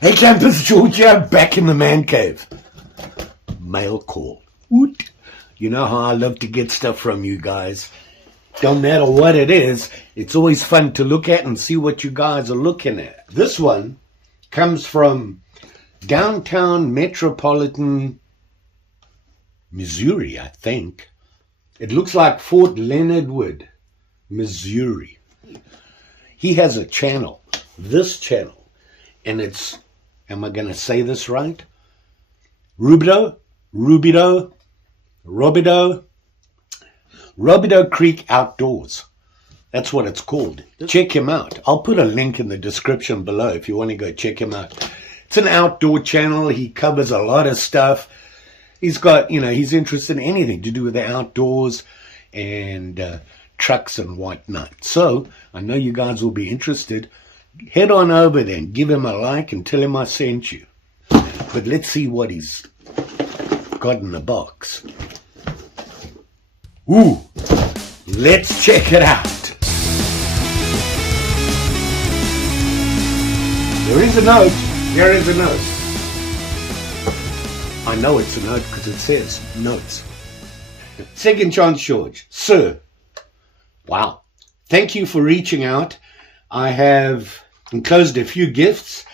Hey campers, George here, back in the man cave. Mail call. Woot. You know how I love to get stuff from you guys. Don't matter what it is, it's always fun to look at and see what you guys are looking at. This one comes from downtown metropolitan Missouri, I think. It looks like Fort Leonard Wood, Missouri. He has a channel, this channel, and it's, am I going to say this right? Rubidoux Creek Outdoors. That's what it's called. Check him out. I'll put a link in the description below if you want to go check him out. It's an outdoor channel. He covers a lot of stuff. He's got, you know, he's interested in anything to do with the outdoors and trucks and whatnot. So I know you guys will be interested. Head on over there and give him a like and tell him I sent you. But let's see what he's got in the box. Ooh, let's check it out. There is a note. There is a note. I know it's a note because it says notes. Second Chance George. Sir, wow. Thank you for reaching out. I have enclosed a few gifts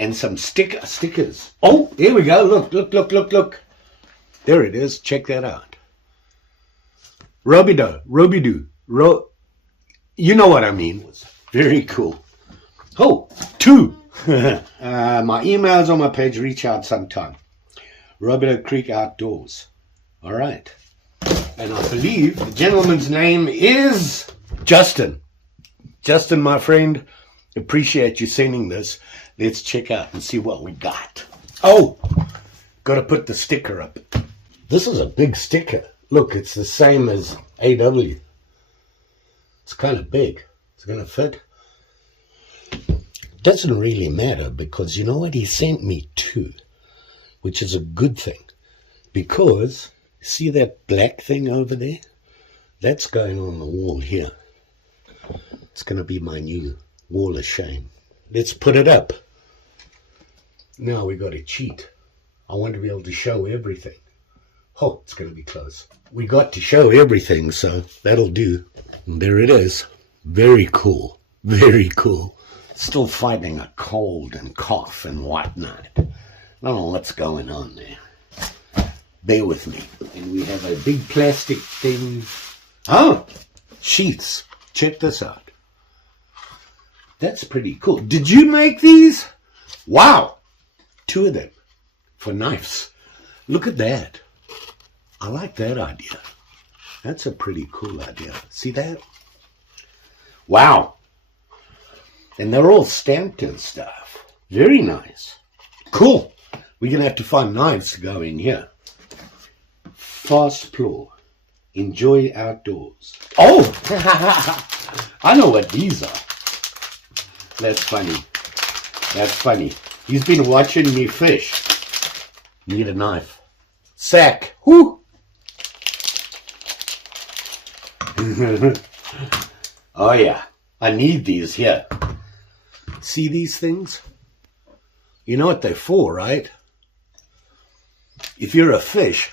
and some stickers. Oh, here we go. Look. There it is. Check that out. Rubidoux. You know what I mean. Very cool. Oh, 2. My email's on my page. Reach out sometime. Rubidoux Creek Outdoors. All right. And I believe the gentleman's name is Justin. Justin, my friend, appreciate you sending this. Let's check out and see what we got. Oh, got to put the sticker up. This is a big sticker. Look, it's the same as AW. It's kind of big. It's going to fit. Doesn't really matter because you know what? He sent me 2, which is a good thing. Because, see that black thing over there? That's going on the wall here. It's going to be my new wall of shame. Let's put it up. Now we got to cheat. I want to be able to show everything. Oh, it's going to be close. We got to show everything, so that'll do. And there it is. Very cool. Very cool. Still fighting a cold and cough and whatnot. I don't know what's going on there. Bear with me. And we have a big plastic thing. Oh, sheaths. Check this out. That's pretty cool. Did you make these? Wow. 2 of them for knives. Look at that. I like that idea. That's a pretty cool idea. See that? Wow. And they're all stamped and stuff. Very nice. Cool. We're going to have to find knives to go in here. Fast Claw. Enjoy outdoors. Oh! I know what these are. That's funny. That's funny. He's been watching me fish. Need a knife. Sack. Whoo! Oh yeah. I need these here. See these things? You know what they're for, right? If you're a fish,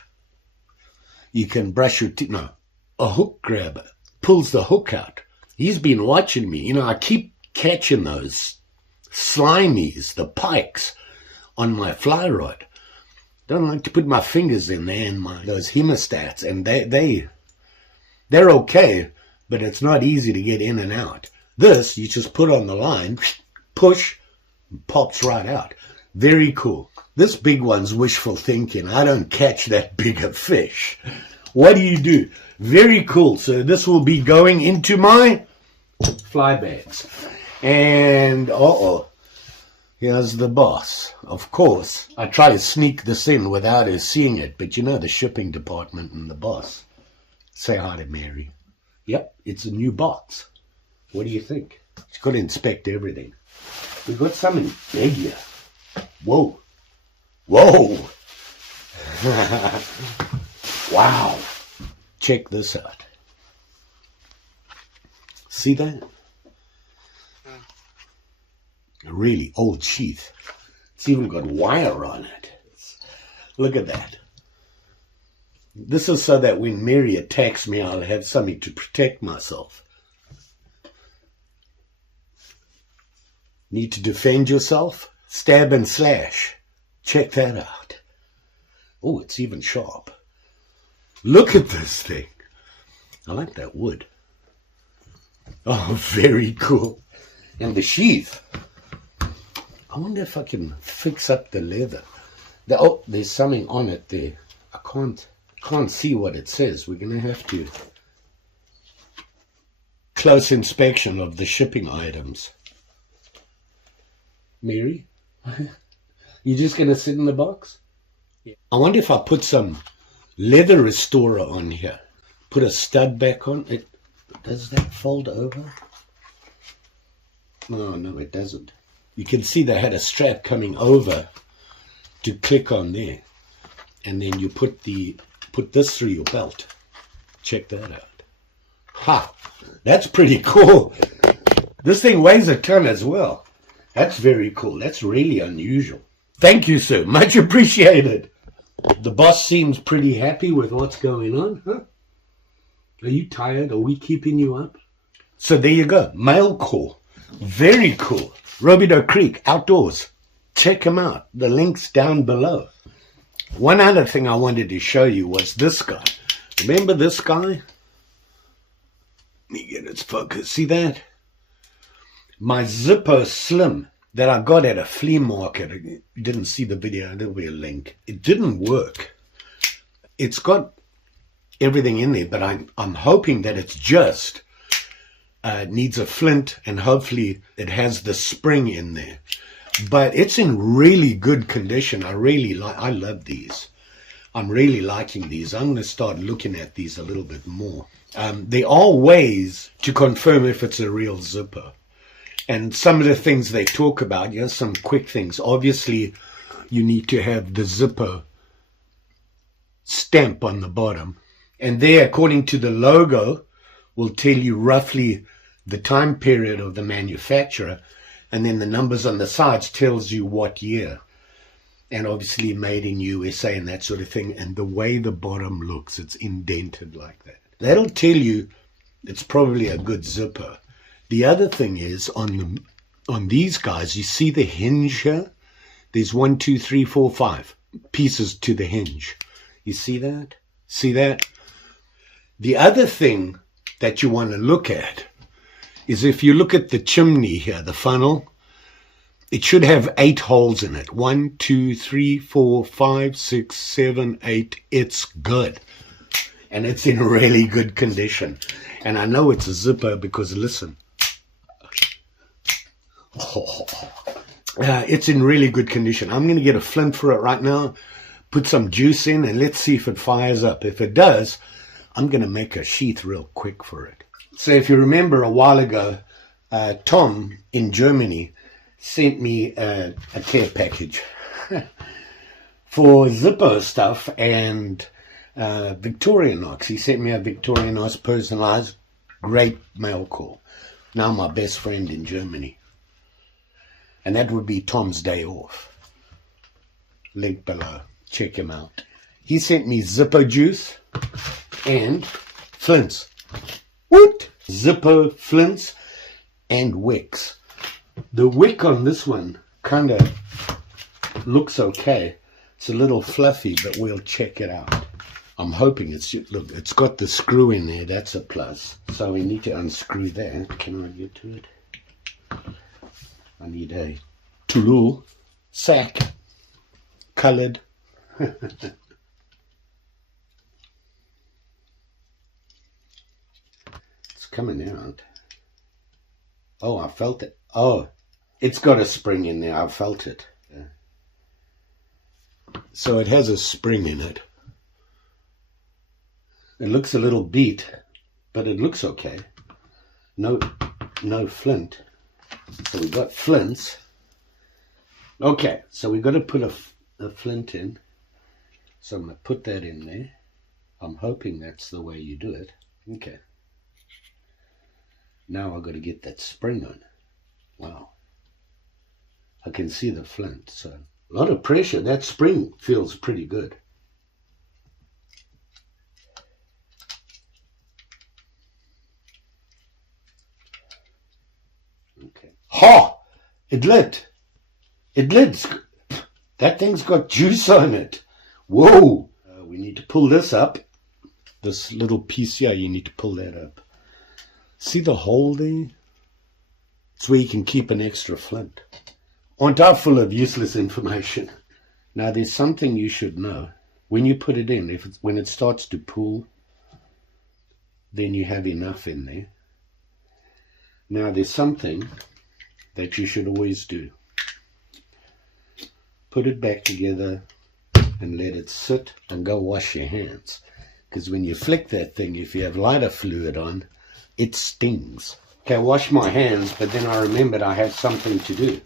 you can brush your teeth. No, a hook grabber pulls the hook out. He's been watching me. You know, I keep catching those slimies, the pikes, on my fly rod. Don't like to put my fingers in there and those hemostats, and they're okay, but it's not easy to get in and out. This, you just put on the line, push, pops right out. Very cool. This big one's wishful thinking. I don't catch that big a fish. What do you do? Very cool. So this will be going into my fly bags. And, here's the boss. Of course, I try to sneak this in without her seeing it, but you know the shipping department and the boss. Say hi to Mary. Yep, it's a new box. What do you think? She's got to inspect everything. We've got something big here. Whoa. Whoa. Wow. Check this out. See that? A really old sheath. It's even got wire on it. Look at that. This is so that when Mary attacks me, I'll have something to protect myself. Need to defend yourself? Stab and slash. Check that out. Oh, it's even sharp. Look at this thing. I like that wood. Oh, very cool. And the sheath. I wonder if I can fix up the leather. Oh, there's something on it there. I can't see what it says. We're going to have to close inspection of the shipping items. Mary, you just going to sit in the box? Yeah. I wonder if I put some leather restorer on here. Put a stud back on it. Does that fold over? No, it doesn't. You can see they had a strap coming over to click on there. And then you put this through your belt. Check that out. Ha! That's pretty cool. This thing weighs a ton as well. That's very cool. That's really unusual. Thank you, sir. Much appreciated. The boss seems pretty happy with what's going on, huh? Are you tired? Are we keeping you up? So there you go. Mail call. Very cool. Robidoux Creek, outdoors. Check them out. The link's down below. One other thing I wanted to show you was this guy. Remember this guy? Let me get its focus. See that? My ZIPPO Slim that I got at a flea market. You didn't see the video. There'll be a link. It didn't work. It's got everything in there, but I'm hoping that it's just needs a flint, and hopefully it has the spring in there. But it's in really good condition. I love these. I'm really liking these. I'm going to start looking at these a little bit more. There are ways to confirm if it's a real ZIPPO. And some of the things they talk about, some quick things. Obviously, you need to have the ZIPPO stamp on the bottom. And there, according to the logo, will tell you roughly the time period of the manufacturer. And then the numbers on the sides tells you what year. And obviously made in USA and that sort of thing. And the way the bottom looks, it's indented like that. That'll tell you it's probably a good ZIPPO. The other thing is on these guys, you see the hinge here? There's 1, 2, 3, 4, 5 pieces to the hinge. You see that? See that? The other thing that you want to look at is if you look at the chimney here, the funnel, it should have 8 holes in it. 1, 2, 3, 4, 5, 6, 7, 8. It's good. And it's in really good condition. And I know it's a ZIPPO because, listen. It's in really good condition. I'm going to get a flint for it right now, put some juice in, and let's see if it fires up. If it does, I'm going to make a sheath real quick for it. So if you remember a while ago, Tom in Germany sent me a care package for ZIPPO stuff and Victorinox. He sent me a Victorinox personalized, great mail call. Now my best friend in Germany. And that would be Tom's day off. Link below. Check him out. He sent me ZIPPO juice and flints. What? ZIPPO flints and wicks. The wick on this one kind of looks okay. It's a little fluffy, but we'll check it out. I'm hoping look, it's got the screw in there. That's a plus. So we need to unscrew that. Can I get to it? I need a tool sack, colored. It's coming out. Oh, I felt it. Oh, it's got a spring in there. I felt it. Yeah. So it has a spring in it. It looks a little beat, but it looks okay. No flint. So we got flints. Okay, so we got to put a flint in. So I'm going to put that in there. I'm hoping that's the way you do it. Okay. Now I've got to get that spring on. Wow. I can see the flint, so A lot of pressure. That spring feels pretty good. Okay. Ha! It lit. It lit. That thing's got juice on it. Whoa! We need to pull this up. This little piece here, you need to pull that up. See the hole there? It's where you can keep an extra flint. Aren't I full of useless information? Now, there's something you should know. When you put it in, when it starts to pool, then you have enough in there. Now, there's something that you should always do. Put it back together and let it sit and go wash your hands. Because when you flick that thing, if you have lighter fluid on, it stings. Okay, I washed my hands, but then I remembered I had something to do.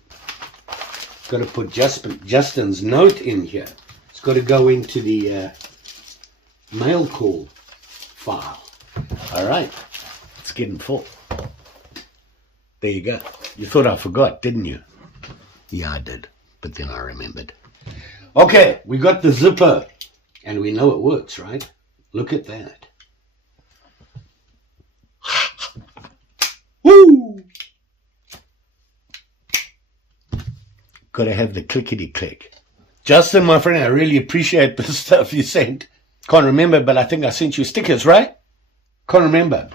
Got to put Justin's note in here. It's got to go into the mail call file. All right, it's getting full. There you go. You thought I forgot, didn't you? Yeah, I did, but then I remembered. Okay, we got the zipper, and we know it works, right? Look at that. Woo! Got to have the clickety-click. Justin, my friend, I really appreciate the stuff you sent. Can't remember, but I think I sent you stickers, right? Can't remember.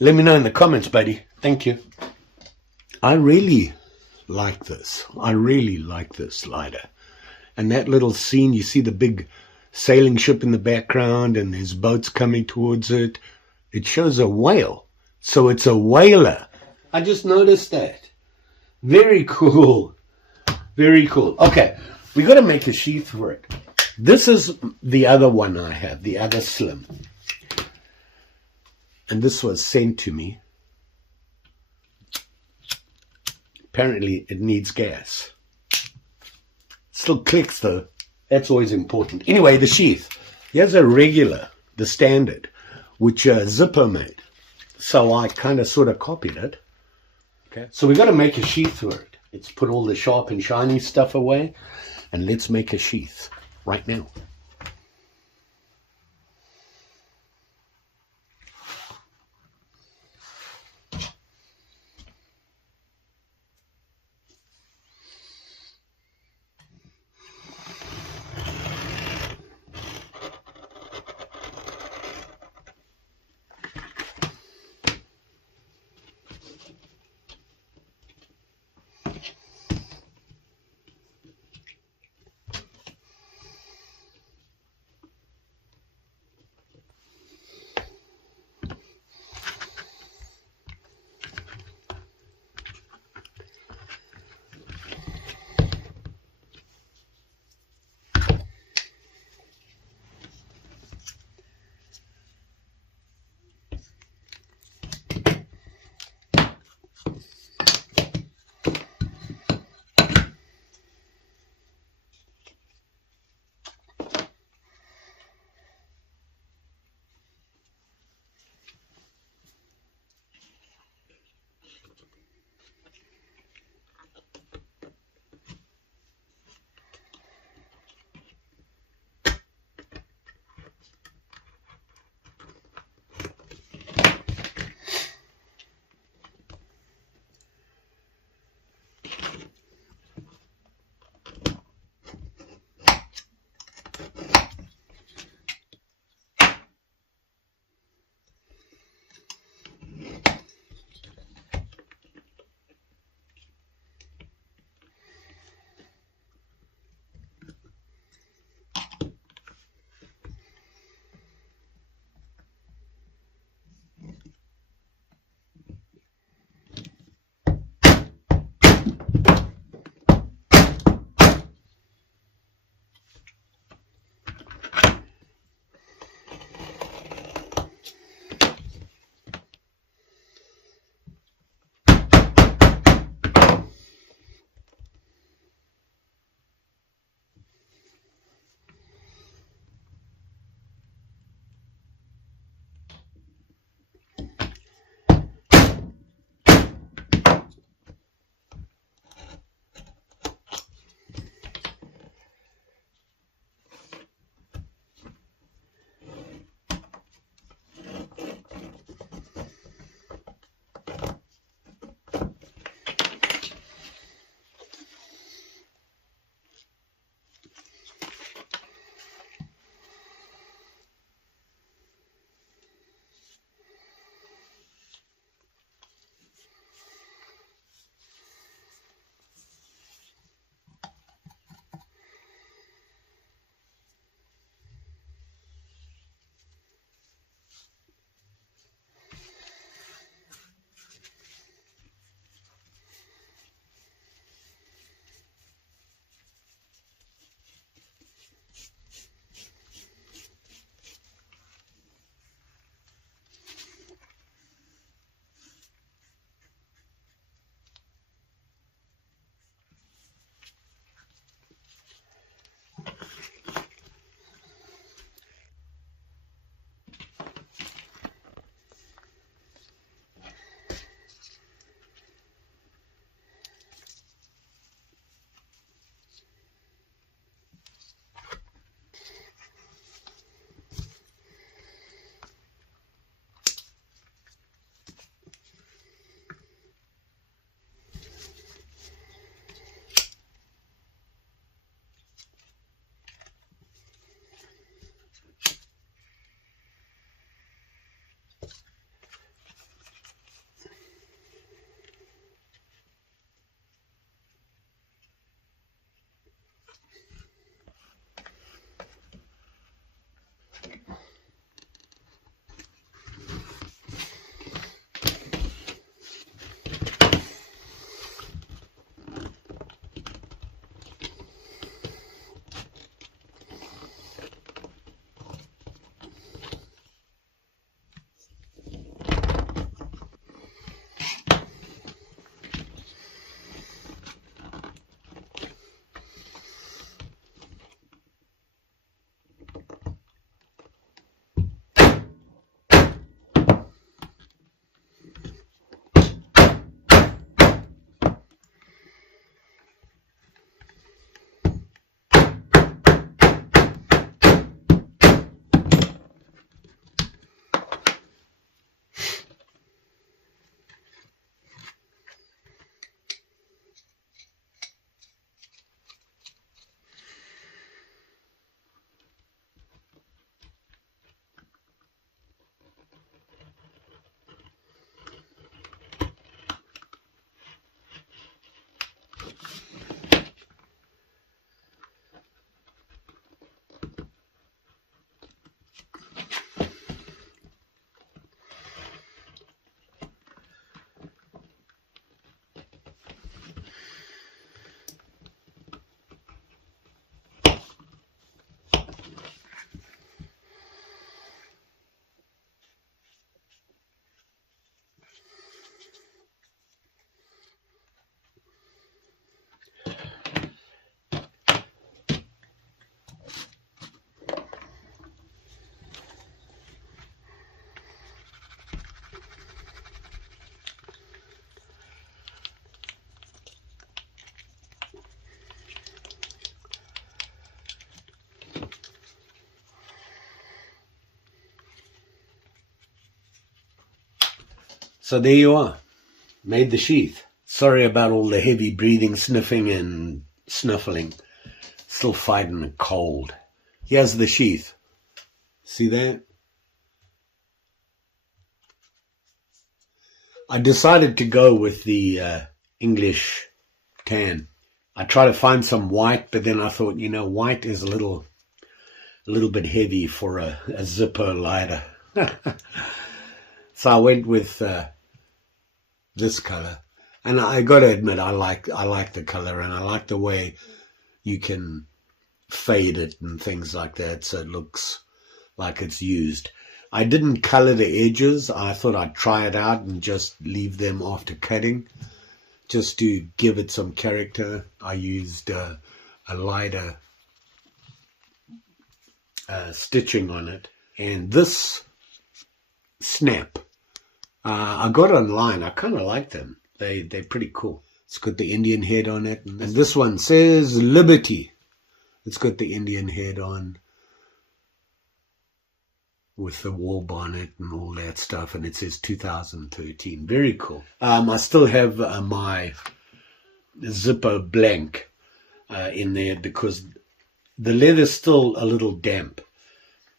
Let me know in the comments, buddy. Thank you. I really like this. I really like this slider. And that little scene, you see the big sailing ship in the background and there's boats coming towards it. It shows a whale. So it's a whaler. I just noticed that. Very cool. Very cool. Okay, we got to make a sheath for it. This is the other one I have, the other Slim. And this was sent to me. Apparently it needs gas. Still clicks though. That's always important. Anyway, the sheath. Here's a regular, the standard, which ZIPPO made. So I kind of sort of copied it. Okay. So we got to make a sheath for it. Let's put all the sharp and shiny stuff away and let's make a sheath right now. So there you are. Made the sheath. Sorry about all the heavy breathing, sniffing and snuffling. Still fighting a cold. Here's the sheath. See that? I decided to go with the English tan. I tried to find some white, but then I thought, you know, white is a little bit heavy for a ZIPPO lighter. So I went with this color, and I got to admit, I like the color, and I like the way you can fade it and things like that, so it looks like it's used. I didn't color the edges. I thought I'd try it out and just leave them after cutting, just to give it some character. I used a lighter stitching on it, and this snap I got online. I kind of like them. They're pretty cool. It's got the Indian head on it, and this one says Liberty. It's got the Indian head on with the war bonnet and all that stuff, and it says 2013. Very cool. I still have my ZIPPO blank in there because the leather's still a little damp,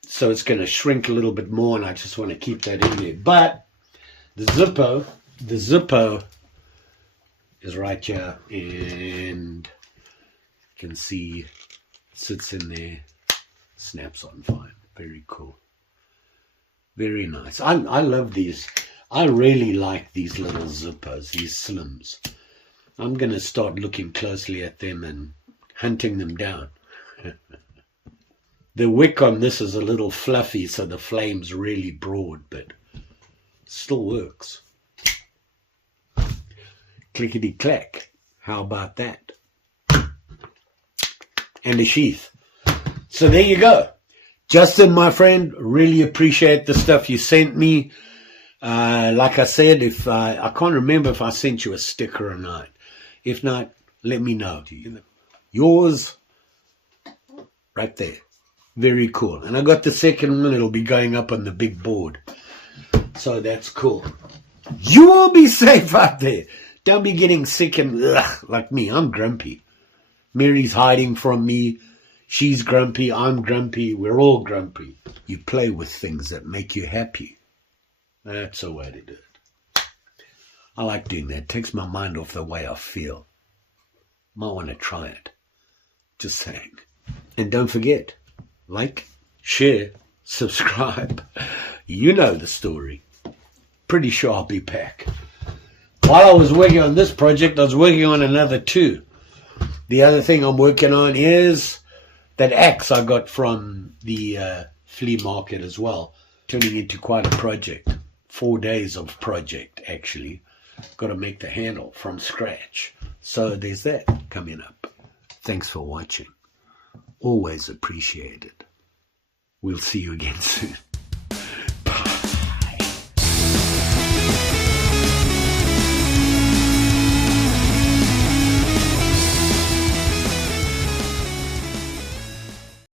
so it's going to shrink a little bit more, and I just want to keep that in there. But the ZIPPO is right here, and you can see it sits in there, snaps on fine. Very cool. Very nice. I love these. I really like these little ZIPPOs, these slims. I'm going to start looking closely at them and hunting them down. The wick on this is a little fluffy, so the flame's really broad, but still works. Clickety clack. How about that? And a sheath. So there you go. Justin, my friend, really appreciate the stuff you sent me. Like I said, if I can't remember if I sent you a sticker or not. If not, let me know. Yours, right there. Very cool. And I got the second one. It'll be going up on the big board. So that's cool. You all be safe out there. Don't be getting sick and like me. I'm grumpy. Mary's hiding from me. She's grumpy, I'm grumpy, we're all grumpy. You play with things that make you happy. That's the way to do it. I like doing that. It takes my mind off the way I feel. Might want to try it. Just saying. And don't forget, like, share, subscribe. You know the story. Pretty sure I'll be back. While I was working on this project, I was working on another two. The other thing I'm working on is that axe I got from the flea market as well, turning into quite a project. 4 days of project, actually. Got to make the handle from scratch. So there's that coming up. Thanks for watching. Always appreciated. We'll see you again soon.